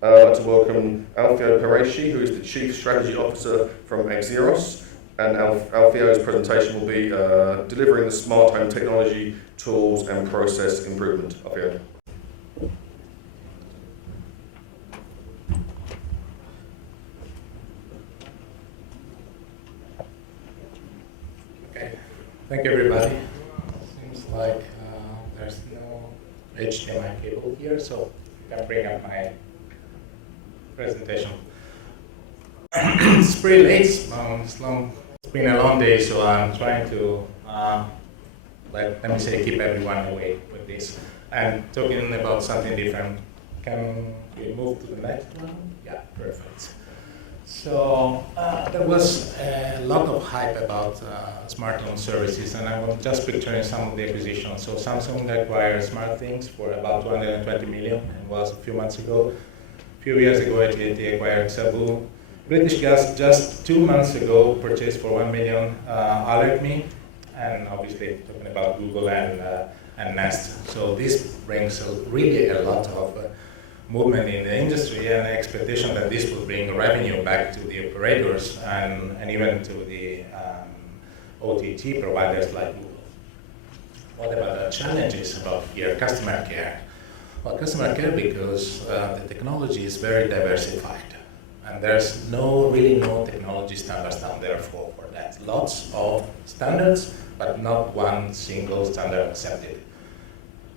I'd like to welcome Alfio Pereshi, who is the Chief Strategy Officer from Axiros. And Alfio's presentation will be delivering the smart home technology, tools and process improvement. Alfio. Okay, thank you everybody. Seems like there's no HDMI cable here, so I can bring up my presentation. It's pretty late, it's been a long day, so I'm trying to, let me say, keep everyone awake with this. And talking about something different. Can we move to the next one? Yeah, perfect. So there was a lot of hype about smart home services, and I will just picture some of the acquisitions. So Samsung acquired SmartThings for about 220 million, and was a few months ago. A few years ago, AT&T acquired Sabu. British Gas just 2 months ago purchased for 1 million AlertMe, and obviously talking about Google and Nest. So this brings really a lot of movement in the industry, and the expectation that this will bring revenue back to the operators and even to the OTT providers like Google. What about the challenges about here? Customer care. Well, customer care because the technology is very diversified, and there's really no technology standards down there for that. Lots of standards, but not one single standard accepted.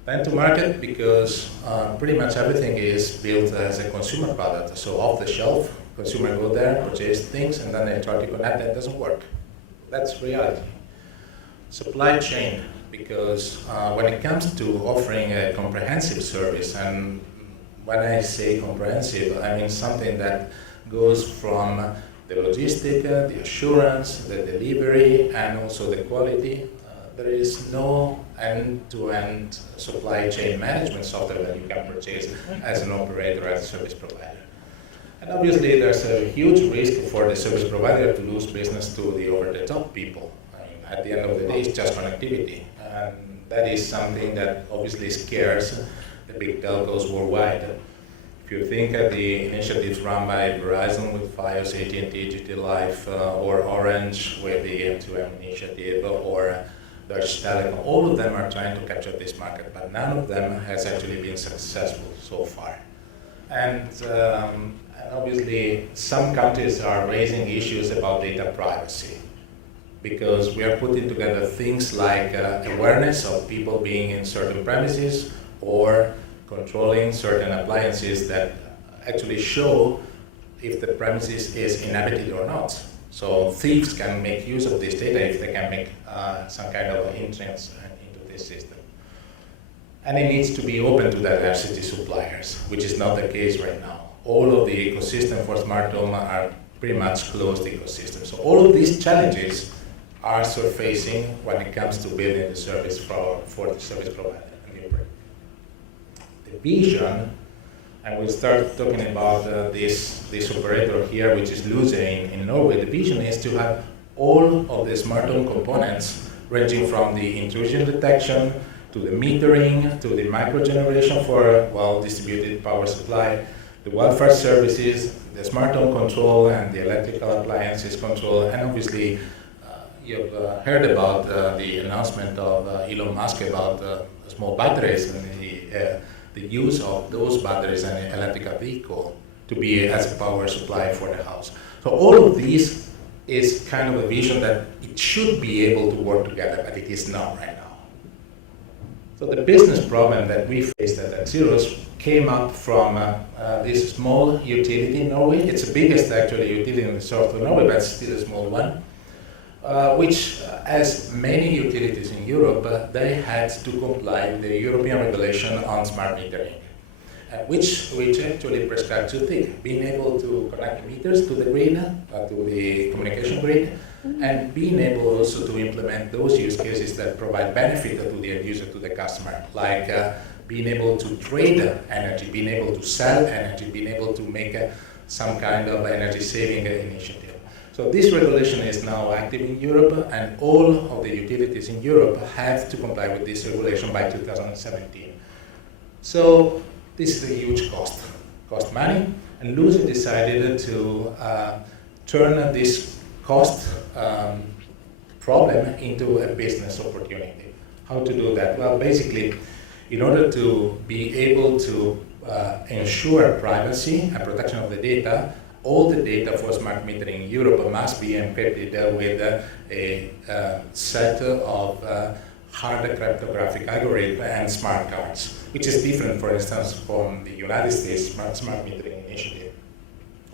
Then to market because pretty much everything is built as a consumer product. So off the shelf, consumer go there, purchase things, and then they try to connect. That doesn't work. That's reality. Supply chain, because when it comes to offering a comprehensive service, and when I say comprehensive, I mean something that goes from the logistic, the assurance, the delivery, and also the quality. There is no end-to-end supply chain management software that you can purchase as an operator, as a service provider. And obviously there's a huge risk for the service provider to lose business to the over-the-top people. I mean, at the end of the day, it's just connectivity. And that is something that obviously scares the big telcos worldwide. If you think of the initiatives run by Verizon with Fios, AT&T, GT Life, or Orange with the M2M initiative, or Deutsche Telekom, all of them are trying to capture this market, but none of them has actually been successful so far. And obviously, some countries are raising issues about data privacy, because we are putting together things like awareness of people being in certain premises, or controlling certain appliances that actually show if the premises is inhabited or not. So thieves can make use of this data if they can make some kind of entrance into this system. And it needs to be open to diversity suppliers, which is not the case right now. All of the ecosystem for smart home are pretty much closed ecosystems. So all of these challenges are surfacing when it comes to building the service for the service provider. The vision, and we'll start talking about this operator here, which is Luce in Norway. The vision is to have all of the smart home components, ranging from the intrusion detection, to the metering, to the microgeneration for distributed power supply, the welfare services, the smart home control, and the electrical appliances control, and obviously you've heard about the announcement of Elon Musk about small batteries and the use of those batteries in an electrical vehicle to be as a power supply for the house. So all of these is kind of a vision that it should be able to work together, but it is not right now. So the business problem that we faced at Axiros came up from this small utility in Norway. It's the biggest actually utility in the south of Norway, but still a small one. Which, as many utilities in Europe, they had to comply with the European regulation on smart metering, which actually prescribes two things: being able to connect meters to the grid, to the communication grid, and being able also to implement those use cases that provide benefit to the end user, to the customer, like being able to trade energy, being able to sell energy, being able to make some kind of energy saving initiative. So this regulation is now active in Europe, and all of the utilities in Europe have to comply with this regulation by 2017. So this is a huge cost. cost money, and Lucy decided to turn this cost problem into a business opportunity. How to do that? Well, basically, in order to be able to ensure privacy and protection of the data, all the data for smart metering in Europe must be encrypted with a set of hard cryptographic algorithm and smart cards, which is different, for instance, from the United States smart metering initiative.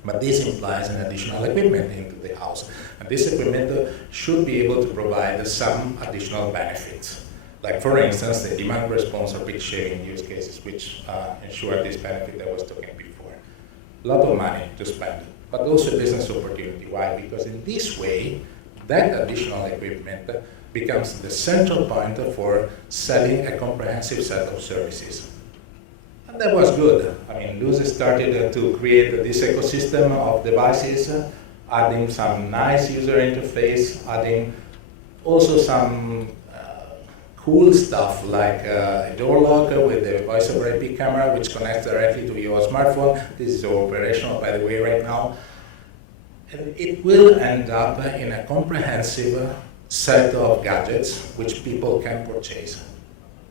But this implies an additional equipment into the house, and this equipment should be able to provide some additional benefits. Like, for instance, the demand response or peak shaving use cases, which ensure this benefit I was talking before. A lot of money to spend, but also a business opportunity. Why? Because in this way, that additional equipment becomes the central point for selling a comprehensive set of services. And that was good. I mean, Lucy started to create this ecosystem of devices, adding some nice user interface, adding also some cool stuff like a door lock with the voice over IP camera, which connects directly to your smartphone. This is operational, by the way, right now. And it will end up in a comprehensive set of gadgets which people can purchase.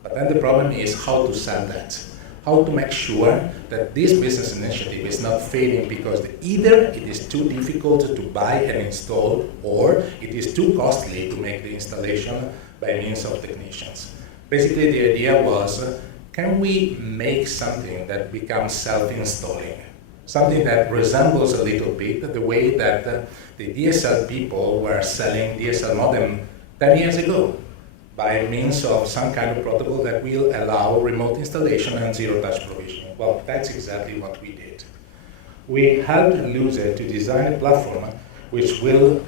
But then the problem is how to sell that. How to make sure that this business initiative is not failing because either it is too difficult to buy and install, or it is too costly to make the installation by means of technicians. Basically, the idea was, can we make something that becomes self-installing? Something that resembles a little bit the way that the DSL people were selling DSL modem 10 years ago, by means of some kind of protocol that will allow remote installation and zero-touch provisioning. Well, that's exactly what we did. We helped Lucy to design a platform which will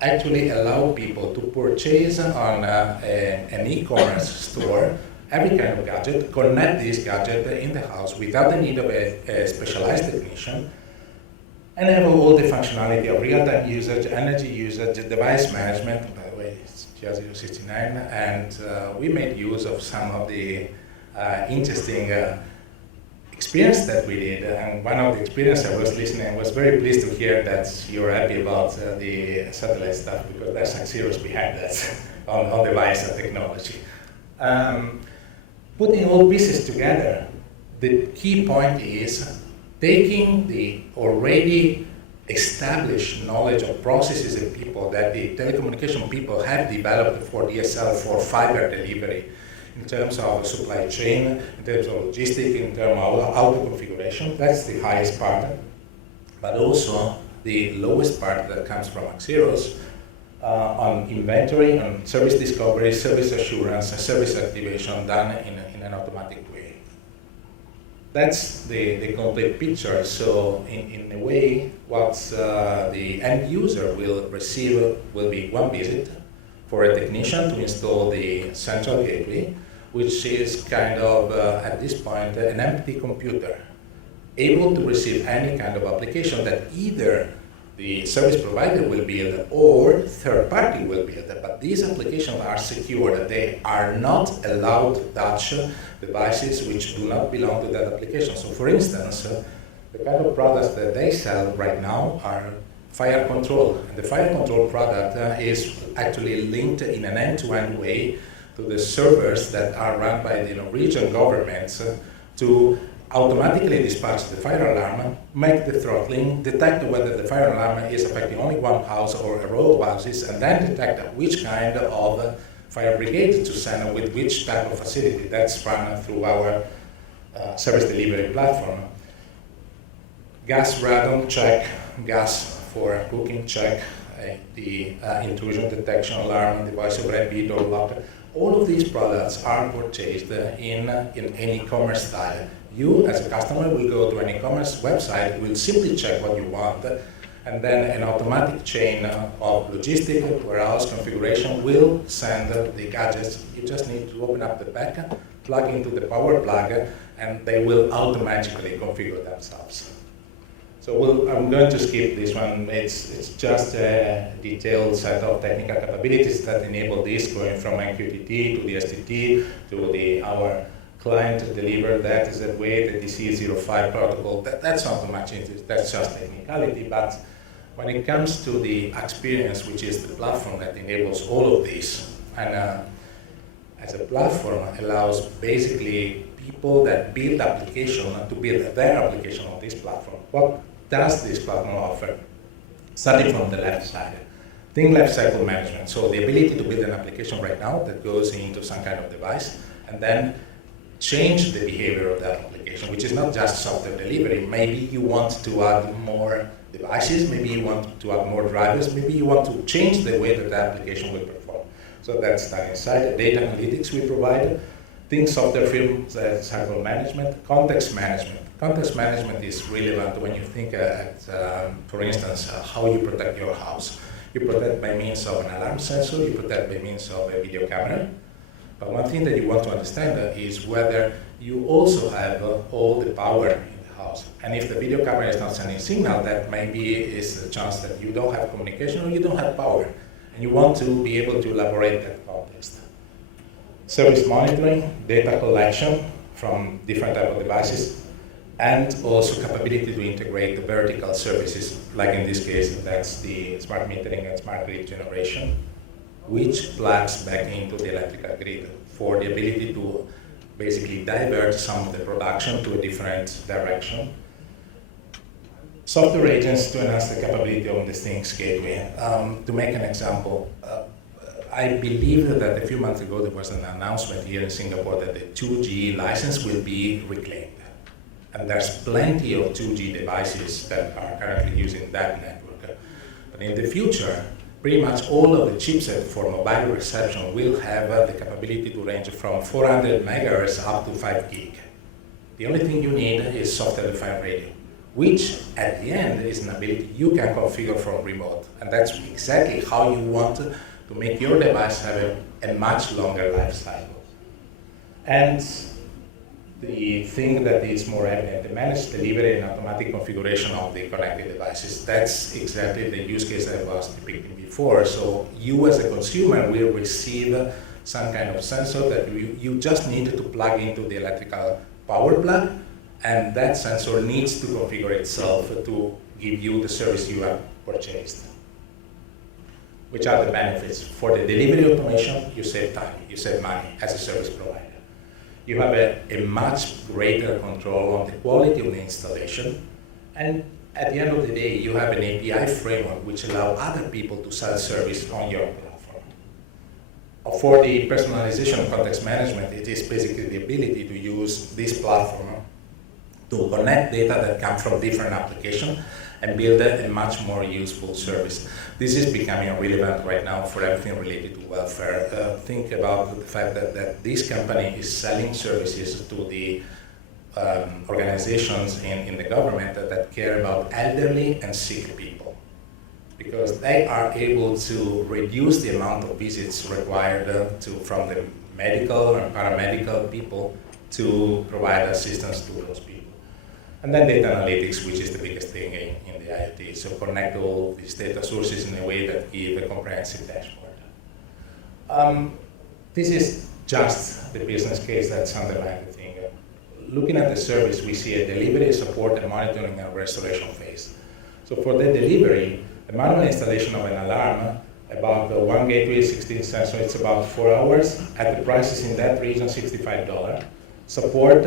actually allow people to purchase on an e-commerce store every kind of gadget, connect this gadget in the house without the need of a specialized technician, and have all the functionality of real-time usage, energy usage, device management. By the way, it's G069, and we made use of some of the interesting experience that we did. And one of the experience I was listening, I was very pleased to hear that you're happy about the satellite stuff, because there's Axiros behind that on device and technology. Putting all pieces together, the key point is taking the already established knowledge of processes and people that the telecommunication people have developed for DSL, for fiber delivery, in terms of supply chain, in terms of logistics, in terms of auto configuration. That's the highest part. But also the lowest part that comes from Axiros on inventory, on service discovery, service assurance, service activation done in an automatic way. That's the complete picture. So in a way, what the end user will receive will be one visit for a technician to install the central gateway, which is kind of, at this point, an empty computer, able to receive any kind of application that either the service provider will build or third party will build. But these applications are secure. They are not allowed to touch devices which do not belong to that application. So for instance, the kind of products that they sell right now are fire control. And the fire control product is actually linked in an end-to-end way to the servers that are run by the Norwegian governments to automatically dispatch the fire alarm, make the throttling, detect whether the fire alarm is affecting only one house or a row of houses, and then detect which kind of fire brigade to send with which type of facility. That's run through our service delivery platform. Gas radon check, gas for cooking check, the intrusion detection alarm, the voice over IP door lock. All of these products are purchased in an e-commerce style. You, as a customer, will go to an e-commerce website, will simply check what you want, and then an automatic chain of logistic warehouse configuration will send the gadgets. You just need to open up the back, plug into the power plug, and they will automatically configure themselves. So I'm going to skip this one. It's just a detailed set of technical capabilities that enable this, going from MQTT to the STT to our client deliver that is that way, the DC05 protocol, that's not too much into it, that's just technicality. But when it comes to the experience, which is the platform that enables all of this, and as a platform allows basically people that build application to build their application on this platform. What does this platform offer? Starting from the left side, think life cycle management. So the ability to build an application right now that goes into some kind of device and then change the behavior of that application, which is not just software delivery. Maybe you want to add more devices, maybe you want to add more drivers, maybe you want to change the way that the application will perform. So that's that inside. Data analytics we provide. Think software film cycle management, context management. Context management is relevant when you think for instance, how you protect your house. You protect by means of an alarm sensor, you protect by means of a video camera. But one thing that you want to understand is whether you also have all the power in the house. And if the video camera is not sending signal, that maybe is a chance that you don't have communication or you don't have power. And you want to be able to elaborate that context. Service monitoring, data collection from different type of devices, and also capability to integrate the vertical services, like in this case, that's the smart metering and smart grid generation, which plugs back into the electrical grid for the ability to basically divert some of the production to a different direction. Software agents to enhance the capability of the things gateway. To make an example, I believe that a few months ago there was an announcement here in Singapore that the 2G license will be reclaimed. And there's plenty of 2G devices that are currently using that network. But in the future, pretty much all of the chipset for mobile reception will have the capability to range from 400 megahertz up to 5 gig. The only thing you need is software-defined radio, which at the end is an ability you can configure from remote. And that's exactly how you want to make your device have a much longer life cycle. And the thing that is more evident, the managed delivery and automatic configuration of the connected devices. That's exactly the use case I was depicting before. So you as a consumer will receive some kind of sensor that you just need to plug into the electrical power plug, and that sensor needs to configure itself to give you the service you have purchased. Which are the benefits? For the delivery automation, you save time, you save money as a service provider. You have a much greater control on the quality of the installation, and at the end of the day, you have an API framework which allows other people to sell service on your platform. For the personalization of context management, it is basically the ability to use this platform to connect data that come from different applications and build a much more useful service. This is becoming relevant right now for everything related to welfare. Think about the fact that this company is selling services to the organizations in the government that care about elderly and sick people, because they are able to reduce the amount of visits required from the medical and paramedical people to provide assistance to those people. And then data analytics, which is the biggest thing in the IoT. So connect all these data sources in a way that give a comprehensive dashboard. This is just the business case that's underlying the thing. Looking at the service, we see a delivery, support, and monitoring and restoration phase. So for the delivery, the manual installation of an alarm, about 1 gateway, 16 sensors, it's about 4 hours. At the prices in that region, $65. Support,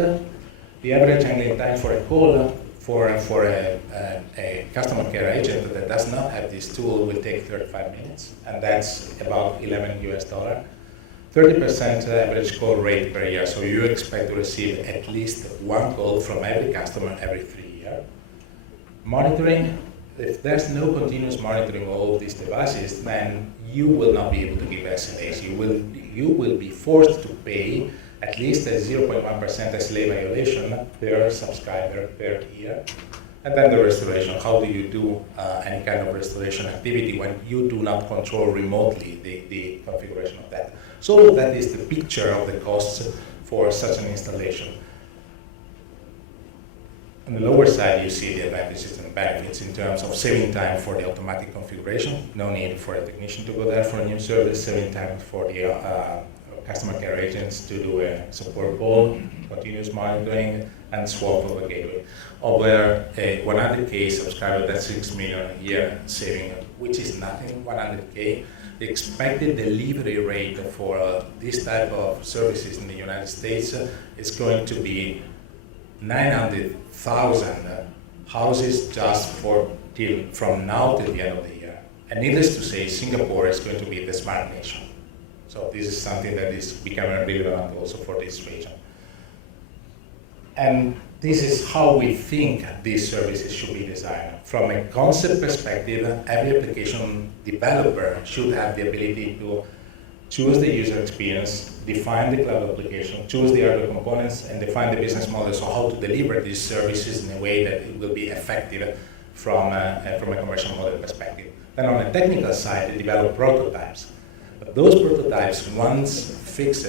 the average handling time for a call for a customer care agent that does not have this tool will take 35 minutes, and that's about $11 US. 30% average call rate per year, so you expect to receive at least 1 call from every customer every 3 years. Monitoring, if there's no continuous monitoring of all these devices, then you will not be able to give SLAs. You will be forced to pay at least a 0.1% SLA violation per subscriber per year. And then the restoration. How do you do any kind of restoration activity when you do not control remotely the configuration of that? So that is the picture of the costs for such an installation. On the lower side, you see the advantages and benefits in terms of saving time for the automatic configuration. No need for a technician to go there for a new service, saving time for the customer care agents to do a support call, continuous monitoring, and swap of a gateway. Over a 100K subscriber, that's 6 million a year saving, which is nothing, 100K. The expected delivery rate for this type of services in the United States is going to be 900,000 houses just from now till the end of the year. And needless to say, Singapore is going to be the smart nation. So this is something that is becoming relevant also for this region. And this is how we think these services should be designed. From a concept perspective, every application developer should have the ability to choose the user experience, define the cloud application, choose the hardware components, and define the business model, so how to deliver these services in a way that it will be effective from a commercial model perspective. Then on the technical side, they develop prototypes. But those prototypes, once fixed,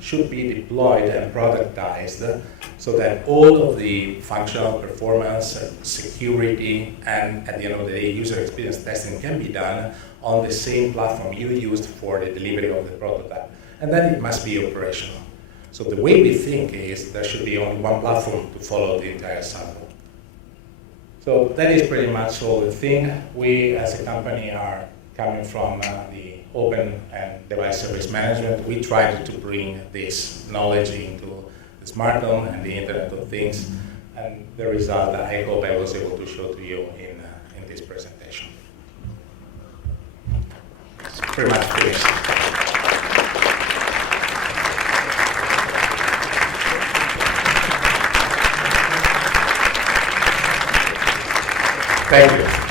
should be deployed and productized so that all of the functional performance, security, and at the end of the day, user experience testing can be done on the same platform you used for the delivery of the prototype. And then it must be operational. So the way we think is there should be only one platform to follow the entire cycle. So that is pretty much all the thing. We as a company are coming from the open and device service management. We tried to bring this knowledge into the smart home and the Internet of Things. And the result, I hope I was able to show to you in this presentation. It's pretty much finished. Thank you.